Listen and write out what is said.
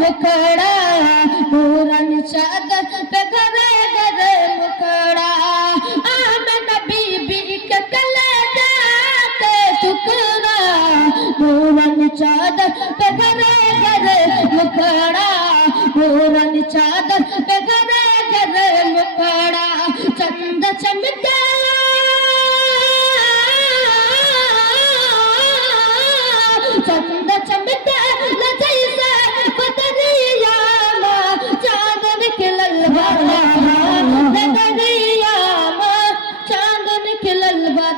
मुखड़ा नूरानी चादर पे घरे घरे मुखड़ा आमना बीबी के कलेजा के टुकड़ा नूरानी चादर पे घरे घरे मुखड़ा नूरानी चादर पे घरे घरे मुखड़ा चंद चमके चंद चमके जैसे बदरिया में चांद निकलल बा दरिया में चांद निकलल बा